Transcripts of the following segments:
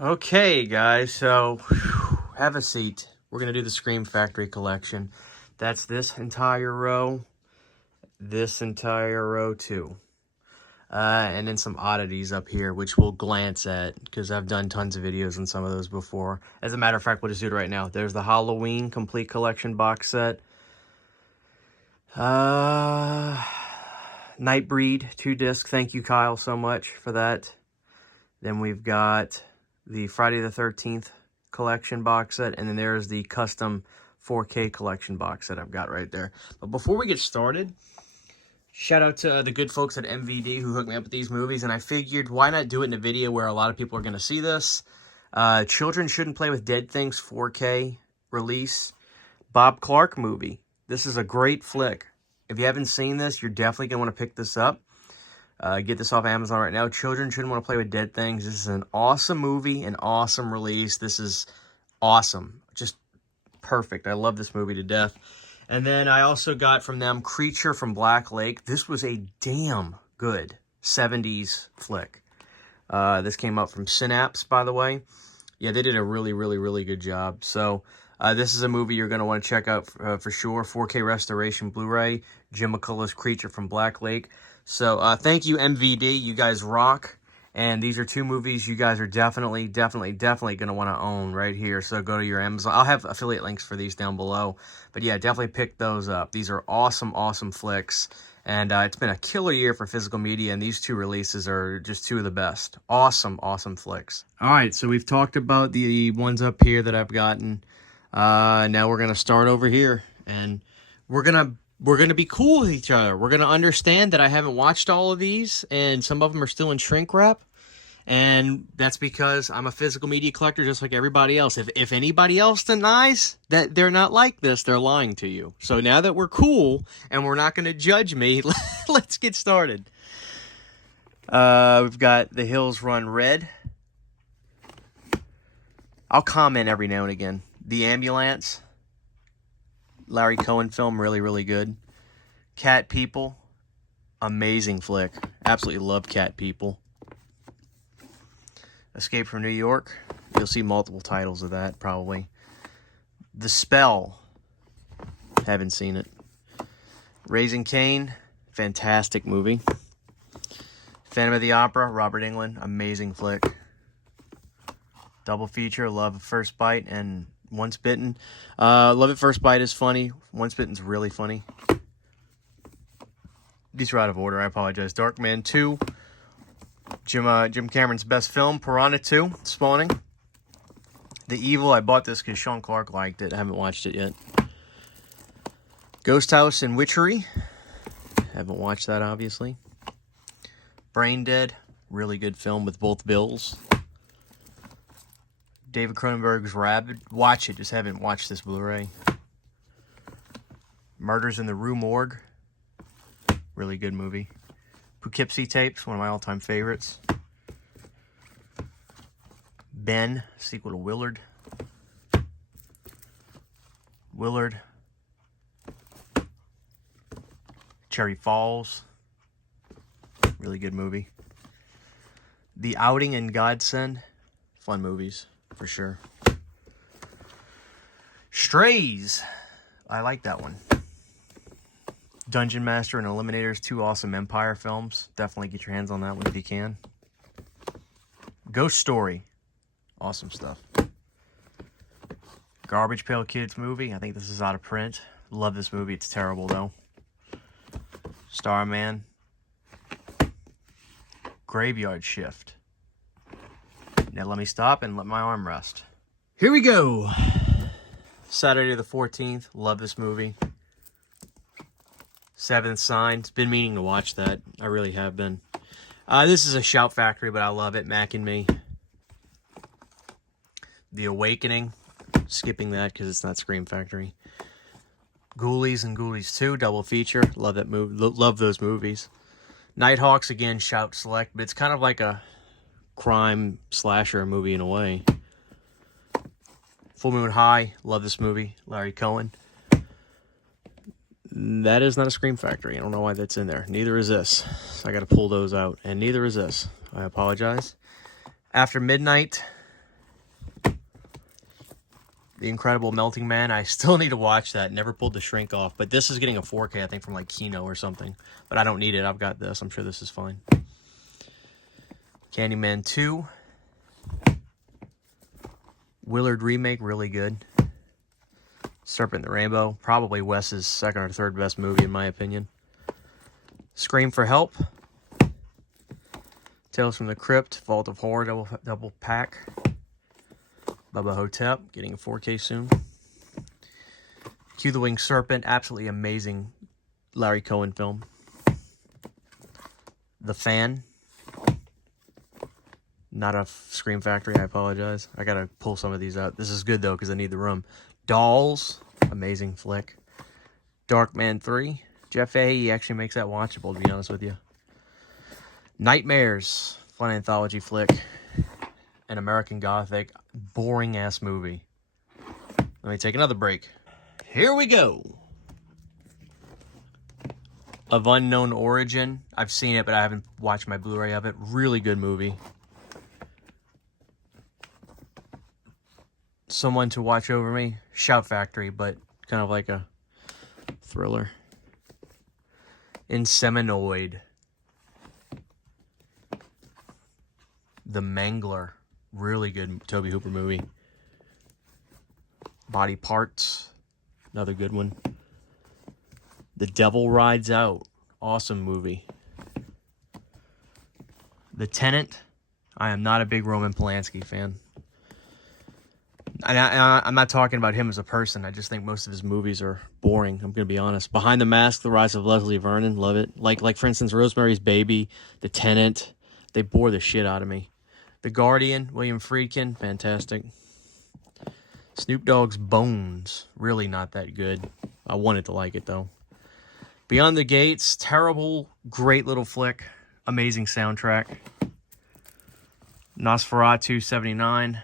Okay, guys, so have a seat. We're going to do the Scream Factory collection. That's this entire row too. And then some oddities up here, which we'll glance at, because I've done tons of videos on some of those before. As a matter of fact, we'll just do it right now. There's the Halloween Complete Collection box set. Nightbreed, 2-disc. Thank you, Kyle, so much for that. Then we've got the Friday the 13th collection box set, and then there's the custom 4K collection box set I've got right there. But before we get started, shout out to the good folks at MVD who hooked me up with these movies, and I figured why not do it in a video where a lot of people are going to see this. Children Shouldn't Play with Dead Things 4K release. Bob Clark movie. This is a great flick. If you haven't seen this, you're definitely going to want to pick this up. Get this off Amazon right now. Children Shouldn't Want to Play with Dead Things. This is an awesome movie, an awesome release. This is awesome. Just perfect. I love this movie to death. And then I also got from them Creature from Black Lake. This was a damn good 70s flick. This came out from Synapse, by the way. Yeah, they did a really, really, really good job. So this is a movie you're going to want to check out for sure. 4K restoration Blu-ray. Jim McCullough's Creature from Black Lake. So, thank you, MVD. You guys rock. And these are two movies you guys are definitely going to want to own right here. So, go to your Amazon. I'll have affiliate links for these down below. But, yeah, definitely pick those up. These are awesome, awesome flicks. And it's been a killer year for physical media. And these two releases are just two of the best. Awesome, awesome flicks. All right, so we've talked about the ones up here that I've gotten. Now we're going to start over here. And we're going to be cool with each other. We're going to understand that I haven't watched all of these, and some of them are still in shrink wrap. And that's because I'm a physical media collector just like everybody else. If anybody else denies that they're not like this, they're lying to you. So now that we're cool and we're not going to judge me, let's get started. We've got The Hills Run Red. I'll comment every now and again. The Ambulance. Larry Cohen film, really, really good. Cat People, amazing flick. Absolutely love Cat People. Escape from New York, you'll see multiple titles of that, probably. The Spell, haven't seen it. Raising Cain, fantastic movie. Phantom of the Opera, Robert Englund, amazing flick. Double feature, love at First Bite and Once Bitten. Love at First Bite is funny. Once Bitten's really funny. These are out of order. I apologize. Darkman 2. Jim Cameron's best film. Piranha 2. Spawning. The Evil. I bought this because Sean Clark liked it. I haven't watched it yet. Ghost House and Witchery. Haven't watched that, obviously. Brain Dead. Really good film with both Bills. David Cronenberg's Rabid. Watch it. Just haven't watched this Blu-ray. Murders in the Rue Morgue. Really good movie. Poughkeepsie Tapes. One of my all-time favorites. Ben. Sequel to Willard. Willard. Cherry Falls. Really good movie. The Outing and Godsend. Fun movies. For sure. Strays. I like that one. Dungeon Master and Eliminators. Two awesome Empire films. Definitely get your hands on that one if you can. Ghost Story. Awesome stuff. Garbage Pail Kids movie. I think this is out of print. Love this movie. It's terrible though. Starman. Graveyard Shift. Now let me stop and let my arm rest. Here we go. Saturday the 14th. Love this movie. Seventh Sign. Been meaning to watch that. I really have been. This is a Shout Factory, but I love it. Mac and Me. The Awakening. Skipping that because it's not Scream Factory. Ghoulies and Ghoulies 2. Double feature. Love that movie. Love those movies. Nighthawks, again, Shout Select. But it's kind of like a crime slasher movie in a way. Full Moon High. Love this movie. Larry Cohen. That is not a Scream Factory. I don't know why that's in there. Neither is this. So I got to pull those out. And neither is this. I apologize. After Midnight. The Incredible Melting Man. I still need to watch that. Never pulled The Shrink off. But this is getting a 4K, I think, from like Kino or something. But I don't need it. I've got this. I'm sure this is fine. Candyman 2. Willard remake. Really good. Serpent in the Rainbow. Probably Wes's second or third best movie, in my opinion. Scream for Help. Tales from the Crypt. Vault of Horror double pack. Bubba Hotep, getting a 4K soon. Cue the Winged Serpent, absolutely amazing Larry Cohen film. The Fan. Not a Scream Factory, I apologize. I gotta pull some of these out. This is good though, because I need the room. Dolls, amazing flick. Darkman 3. Jeff Fahey actually makes that watchable, to be honest with you. Nightmares, fun anthology flick. An American Gothic, boring-ass movie. Let me take another break. Here we go. Of Unknown Origin. I've seen it, but I haven't watched my Blu-ray of it. Really good movie. Someone to Watch Over Me. Shout Factory, but kind of like a thriller. Inseminoid. The Mangler. Really good Tobe Hooper movie. Body Parts. Another good one. The Devil Rides Out. Awesome movie. The Tenant. I am not a big Roman Polanski fan. And I'm not talking about him as a person. I just think most of his movies are boring. I'm going to be honest. Behind the Mask, The Rise of Leslie Vernon. Love it. Like for instance, Rosemary's Baby. The Tenant. They bore the shit out of me. The Guardian, William Friedkin, fantastic. Snoop Dogg's Bones, really not that good. I wanted to like it, though. Beyond the Gates, terrible, great little flick. Amazing soundtrack. Nosferatu 79,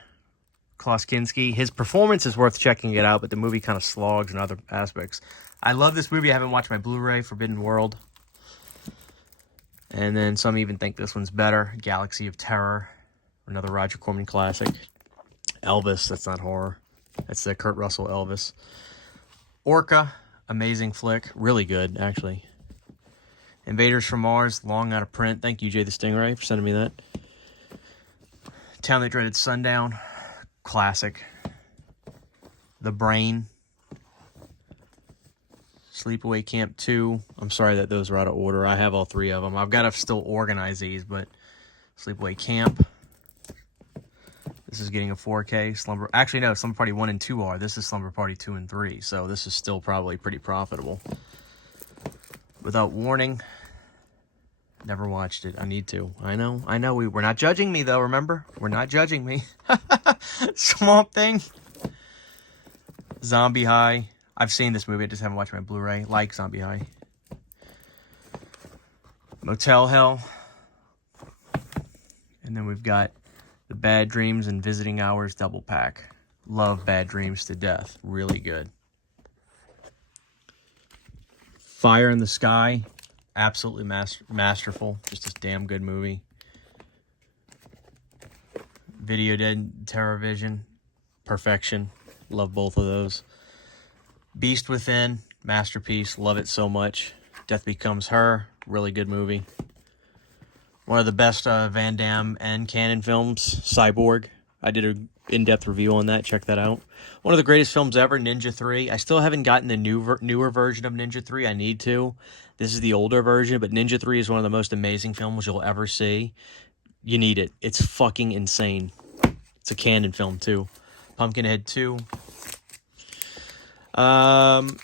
Klaus Kinski. His performance is worth checking it out, but the movie kind of slogs in other aspects. I love this movie. I haven't watched my Blu-ray, Forbidden World. And then some even think this one's better. Galaxy of Terror. Another Roger Corman classic. Elvis, that's not horror. That's the Kurt Russell Elvis. Orca, amazing flick. Really good, actually. Invaders from Mars, long out of print. Thank you, Jay the Stingray, for sending me that. Town That Dreaded Sundown, classic. The Brain. Sleepaway Camp 2. I'm sorry that those are out of order. I have all three of them. I've got to still organize these, but Sleepaway Camp. This is getting a 4K. Slumber. Actually, no, Slumber Party 1 and 2 are. This is Slumber Party 2 and 3, so this is still probably pretty profitable. Without Warning. Never watched it. I need to. I know. We're not judging me, though, remember? We're not judging me. Swamp Thing. Zombie High. I've seen this movie. I just haven't watched my Blu-ray. Like Zombie High. Motel Hell. And then we've got the Bad Dreams and Visiting Hours double pack. Love Bad Dreams to death. Really good. Fire in the Sky. Absolutely masterful. Just a damn good movie. Video Dead Terror Vision. Perfection. Love both of those. Beast Within. Masterpiece. Love it so much. Death Becomes Her. Really good movie. One of the best Van Damme and Cannon films, Cyborg. I did an in-depth review on that. Check that out. One of the greatest films ever, Ninja 3. I still haven't gotten the newer version of Ninja 3. I need to. This is the older version, but Ninja 3 is one of the most amazing films you'll ever see. You need it. It's fucking insane. It's a Cannon film, too. Pumpkinhead 2. Halloween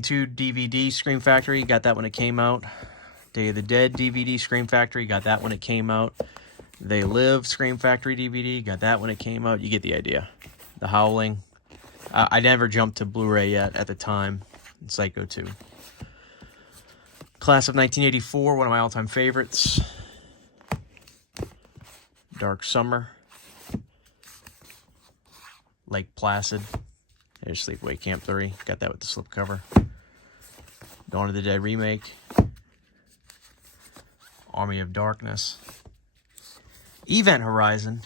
2 DVD, Scream Factory. Got that when it came out. Day of the Dead DVD, Scream Factory. Got that when it came out. They Live, Scream Factory DVD. Got that when it came out. You get the idea. The Howling. I never jumped to Blu-ray yet at the time. Psycho 2. Class of 1984, one of my all-time favorites. Dark Summer. Lake Placid. There's Sleepaway Camp 3. Got that with the slipcover. Dawn of the Dead remake. Army of Darkness. Event Horizon.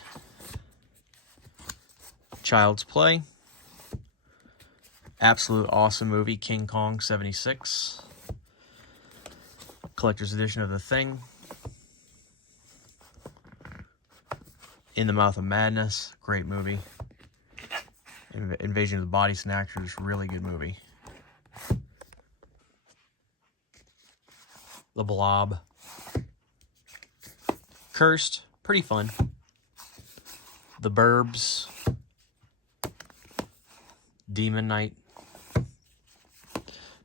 Child's Play. Absolute awesome movie, King Kong 76. Collector's edition of The Thing. In the Mouth of Madness, great movie. Invasion of the Body Snatchers, really good movie. The Blob. Cursed, pretty fun. The Burbs. Demon Knight.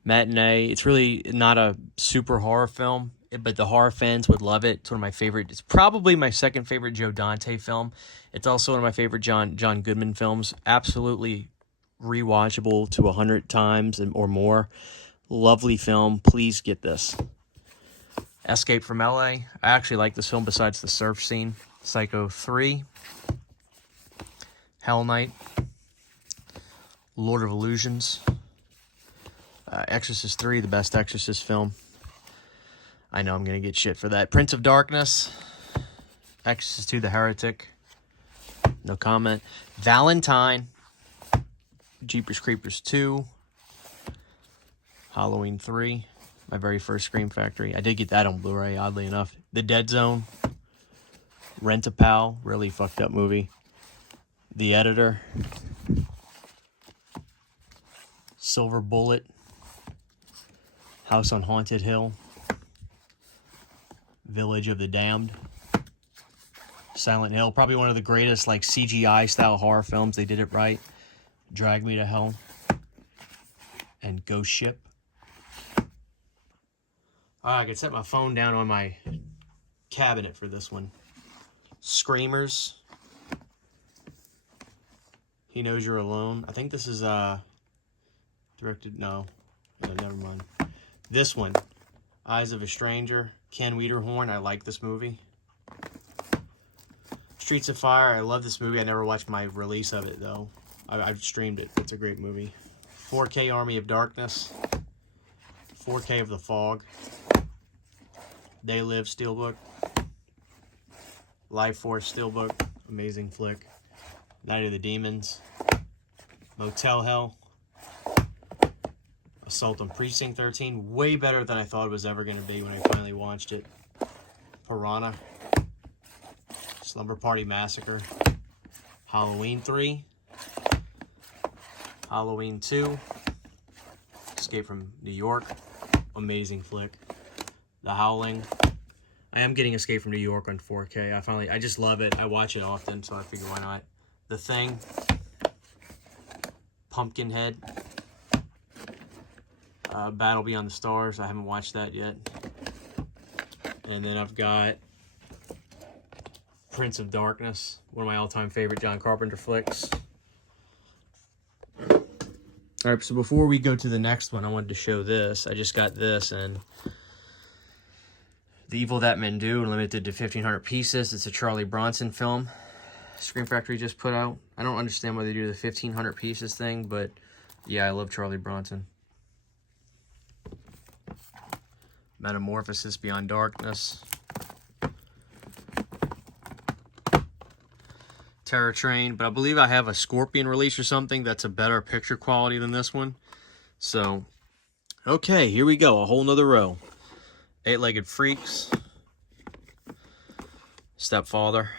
Matinee. It's really not a super horror film, but the horror fans would love it. It's one of my favorite. It's probably my second favorite Joe Dante film. It's also one of my favorite John Goodman films. Absolutely rewatchable to 100 times or more. Lovely film. Please get this. Escape from LA. I actually like this film besides the surf scene. Psycho 3. Hell Night. Lord of Illusions. Exorcist 3, the best Exorcist film. I know I'm going to get shit for that. Prince of Darkness. Exorcist 2, The Heretic. No comment. Valentine. Jeepers Creepers 2. Halloween 3. My very first Scream Factory. I did get that on Blu-ray, oddly enough. The Dead Zone. Rent-A-Pal. Really fucked up movie. The Editor. Silver Bullet. House on Haunted Hill. Village of the Damned. Silent Hill. Probably one of the greatest like CGI style horror films. They did it right. Drag Me to Hell. And Ghost Ship. I could set my phone down on my cabinet for this one. Screamers. He Knows You're Alone. I think this is directed. No, never mind. This one, Eyes of a Stranger. Ken Wiederhorn. I like this movie. Streets of Fire. I love this movie. I never watched my release of it though. I've streamed it. It's a great movie. 4K Army of Darkness. 4K of the Fog. They Live Steelbook. Life Force Steelbook. Amazing flick. Night of the Demons. Motel Hell. Assault on Precinct 13. Way better than I thought it was ever going to be when I finally watched it. Piranha. Slumber Party Massacre. Halloween 3. Halloween 2. Escape from New York. Amazing flick. The Howling. I am getting Escape from New York on 4K. I just love it. I watch it often, so I figure why not. The Thing. Pumpkinhead. Battle Beyond the Stars. I haven't watched that yet. And then I've got Prince of Darkness. One of my all-time favorite John Carpenter flicks. Alright, so before we go to the next one, I wanted to show this. I just got this, and The Evil That Men Do, limited to 1,500 pieces. It's a Charlie Bronson film. Scream Factory just put out. I don't understand why they do the 1,500 pieces thing, but yeah, I love Charlie Bronson. Metamorphosis Beyond Darkness. Terror Train, but I believe I have a Scorpion release or something that's a better picture quality than this one. So, okay, here we go. A whole nother row. Eight-Legged Freaks. Stepfather.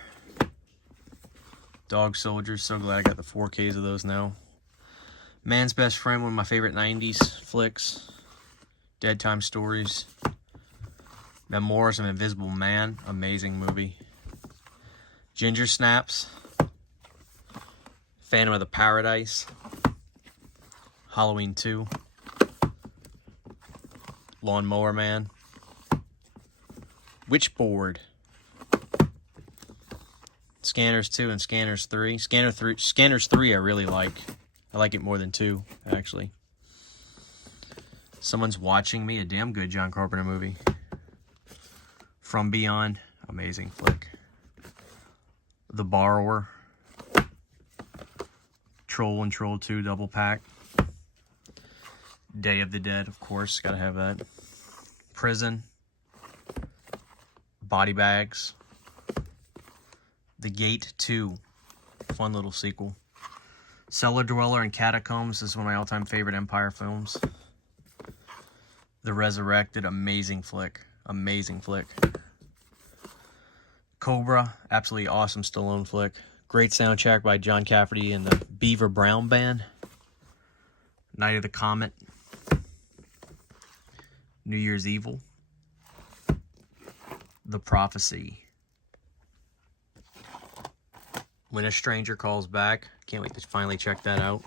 Dog Soldiers. So glad I got the 4Ks of those now. Man's Best Friend, one of my favorite 90s flicks. Dead Time Stories. Memoirs of an Invisible Man. Amazing movie. Ginger Snaps. Phantom of the Paradise. Halloween 2. Lawnmower Man. Witchboard. Scanners 2 and Scanners 3. Scanners 3 I really like. I like it more than 2, actually. Someone's Watching Me, a damn good John Carpenter movie. From Beyond, amazing flick. The Borrower. Troll and Troll 2 double pack. Day of the Dead, of course, gotta have that. Prison. Body Bags. The Gate 2. Fun little sequel. Cellar Dweller and Catacombs is one of my all-time favorite Empire films. The Resurrected, amazing flick. Amazing flick. Cobra, absolutely awesome Stallone flick. Great soundtrack by John Cafferty and the Beaver Brown Band. Night of the Comet. New Year's Evil. The Prophecy. When a Stranger Calls Back. Can't wait to finally check that out.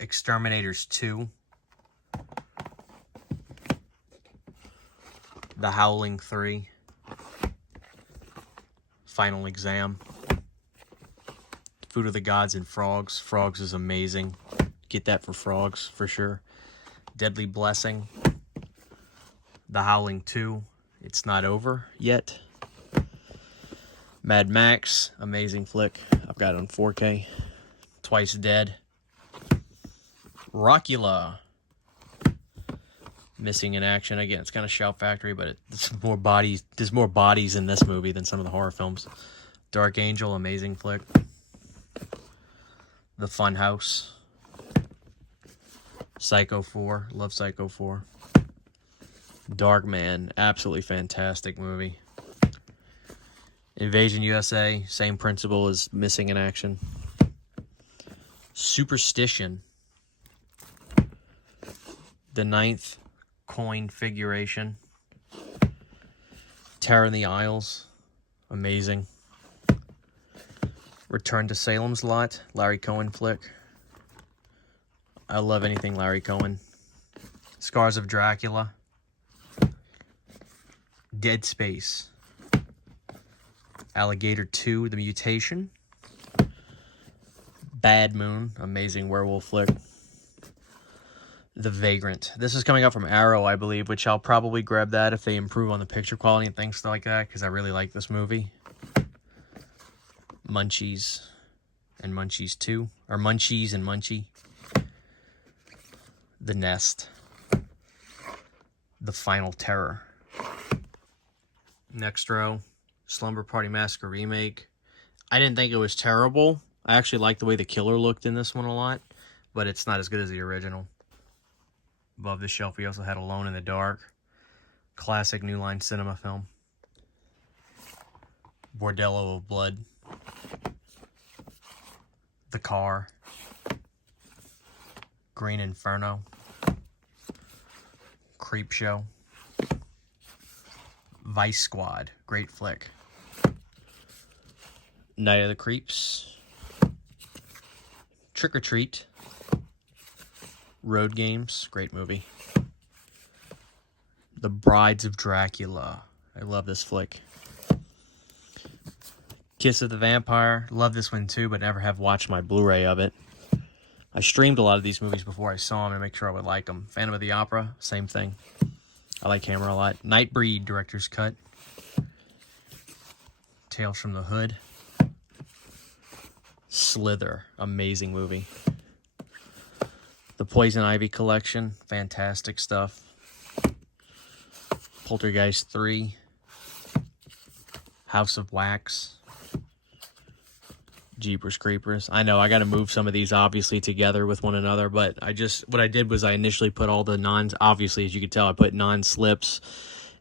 Exterminators 2. The Howling 3. Final Exam. Food of the Gods and Frogs. Frogs is amazing. Get that for Frogs, for sure. Deadly Blessing. The Howling 2. It's Not Over Yet. Mad Max. Amazing flick. I've got it on 4K. Twice Dead. Rockula. Missing in Action. Again, it's kind of Shout Factory, but it's more bodies. There's more bodies in this movie than some of the horror films. Dark Angel. Amazing flick. The Funhouse. Psycho 4. Love Psycho 4. Dark Man. Absolutely fantastic movie. Invasion USA. Same principle as Missing in Action. Superstition. The Ninth Coin Figuration. Terror in the Isles. Amazing. Return to Salem's Lot. Larry Cohen flick. I love anything Larry Cohen. Scars of Dracula. Dead Space. Alligator 2, The Mutation. Bad Moon, amazing werewolf flick. The Vagrant. This is coming out from Arrow, I believe, which I'll probably grab that if they improve on the picture quality and things like that, because I really like this movie. Munchies and Munchies 2, or Munchies and Munchie. The Nest. The Final Terror. Next row, Slumber Party Massacre Remake. I didn't think it was terrible. I actually liked the way the killer looked in this one a lot, but it's not as good as the original. Above the shelf, we also had Alone in the Dark. Classic New Line Cinema film. Bordello of Blood. The Car. Green Inferno. Creep Show. Vice Squad. Great flick. Night of the Creeps. Trick or Treat. Road Games. Great movie. The Brides of Dracula. I love this flick. Kiss of the Vampire. Love this one too, but never have watched my Blu-ray of it. I streamed a lot of these movies before I saw them to make sure I would like them. Phantom of the Opera. Same thing. I like Hammer a lot. Nightbreed, Director's Cut. Tales from the Hood. Slither, amazing movie. The Poison Ivy Collection, fantastic stuff. Poltergeist 3. House of Wax. Jeepers Creepers. I know I got to move some of these obviously together with one another, but what I did was I initially put all the obviously, as you could tell, I put non-slips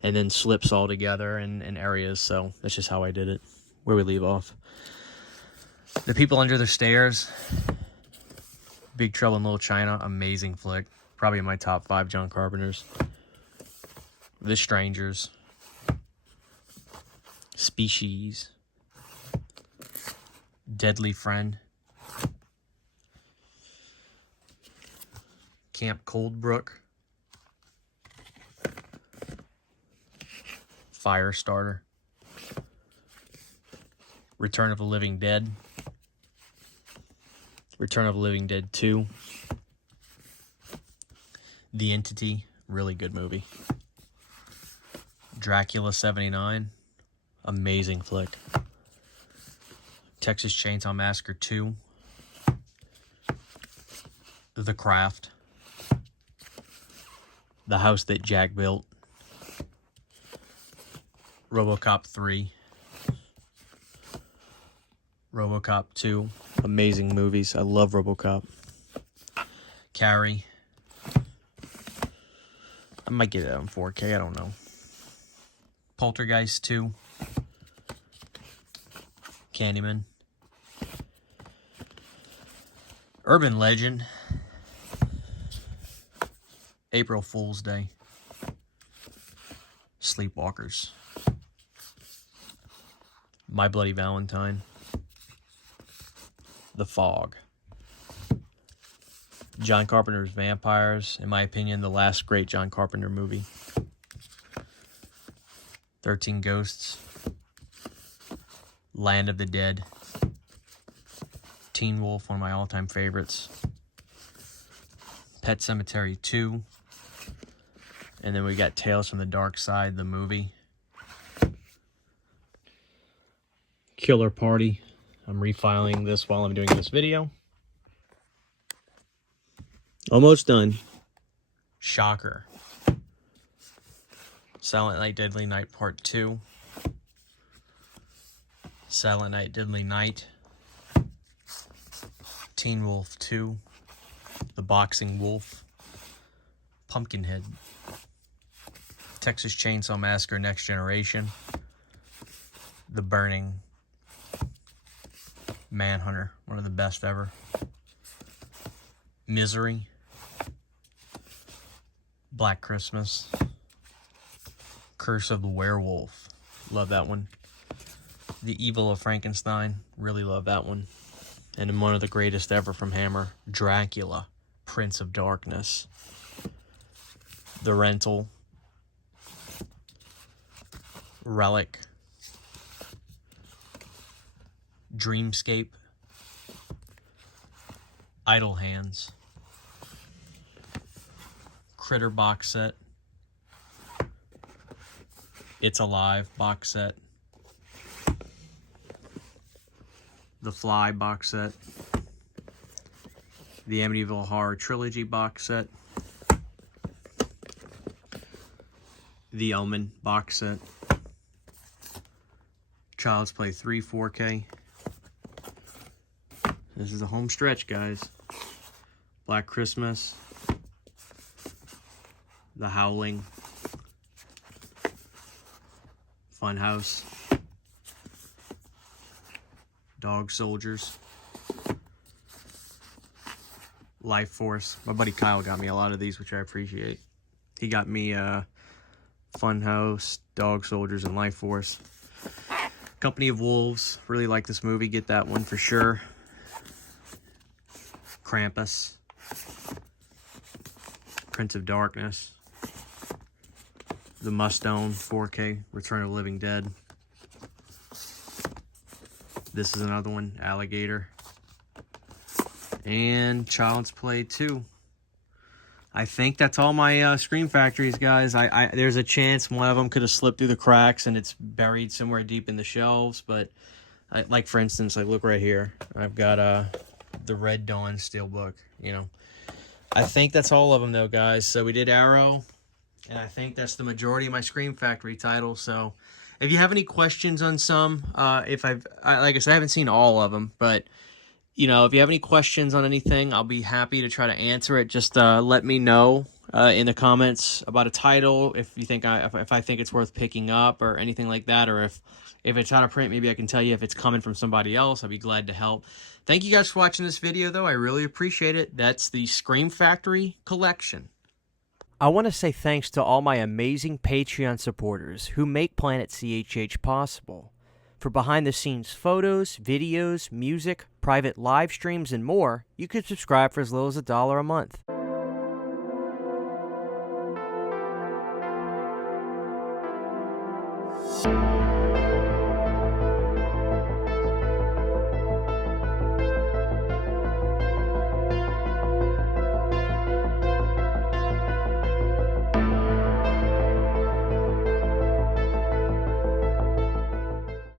and then slips all together in areas, so that's just how I did it. Where we leave off. The People Under the Stairs. Big Trouble in Little China, amazing flick. Probably in my top 5 John Carpenters. The Strangers. Species. Deadly Friend. Camp Coldbrook. Firestarter. Return of the Living Dead. Return of the Living Dead 2. The Entity, really good movie. Dracula 79, amazing flick. Texas Chainsaw Massacre 2. The Craft. The House That Jack Built. RoboCop 3. RoboCop 2. Amazing movies. I love RoboCop. Carrie. I might get it on 4K. I don't know. Poltergeist 2. Candyman. Urban Legend. April Fool's Day. Sleepwalkers. My Bloody Valentine. The Fog. John Carpenter's Vampires. In my opinion, the last great John Carpenter movie. 13 Ghosts. Land of the Dead. Teen Wolf, one of my all-time favorites. Pet Sematary 2. And then we got Tales from the Dark Side, the movie. Killer Party. I'm refiling this while I'm doing this video. Almost done. Shocker. Silent Night, Deadly Night Part 2. Silent Night, Deadly Night. Teen Wolf 2. The Boxing Wolf. Pumpkinhead. Texas Chainsaw Massacre Next Generation. The Burning. Manhunter, one of the best ever. Misery. Black Christmas. Curse of the Werewolf. Love that one. The Evil of Frankenstein. Really love that one. And then one of the greatest ever from Hammer. Dracula. Prince of Darkness. The Rental. Relic. Dreamscape. Idle Hands. Critter box set. It's Alive box set. The Fly box set. The Amityville Horror Trilogy box set. The Omen box set. Child's Play 3 4K. This is the home stretch, guys. Black Christmas. The Howling. Funhouse. Dog Soldiers. Life Force. My buddy Kyle got me a lot of these, which I appreciate. He got me Funhouse, Dog Soldiers, and Life Force. Company of Wolves. Really like this movie. Get that one for sure. Krampus. Prince of Darkness. The Mustone 4K. Return of the Living Dead. This is another one. Alligator. And Child's Play 2. I think that's all my Scream Factories, guys. There's a chance one of them could have slipped through the cracks and it's buried somewhere deep in the shelves. But, like for instance, like look right here. I've got the Red Dawn Steelbook, you know. I think that's all of them, though, guys. So we did Arrow, and I think that's the majority of my Scream Factory titles. So if you have any questions on some, like I said, I haven't seen all of them, but you know, if you have any questions on anything, I'll be happy to try to answer it. Just let me know in the comments about a title, if you think if I think it's worth picking up or anything like that, or if it's out of print, maybe I can tell you if it's coming from somebody else. I'd be glad to help. Thank you guys for watching this video, though. I really appreciate it. That's the Scream Factory collection. I want to say thanks to all my amazing Patreon supporters who make Planet CHH possible. For behind-the-scenes photos, videos, music, private live streams, and more, you could subscribe for as little as $1 a month.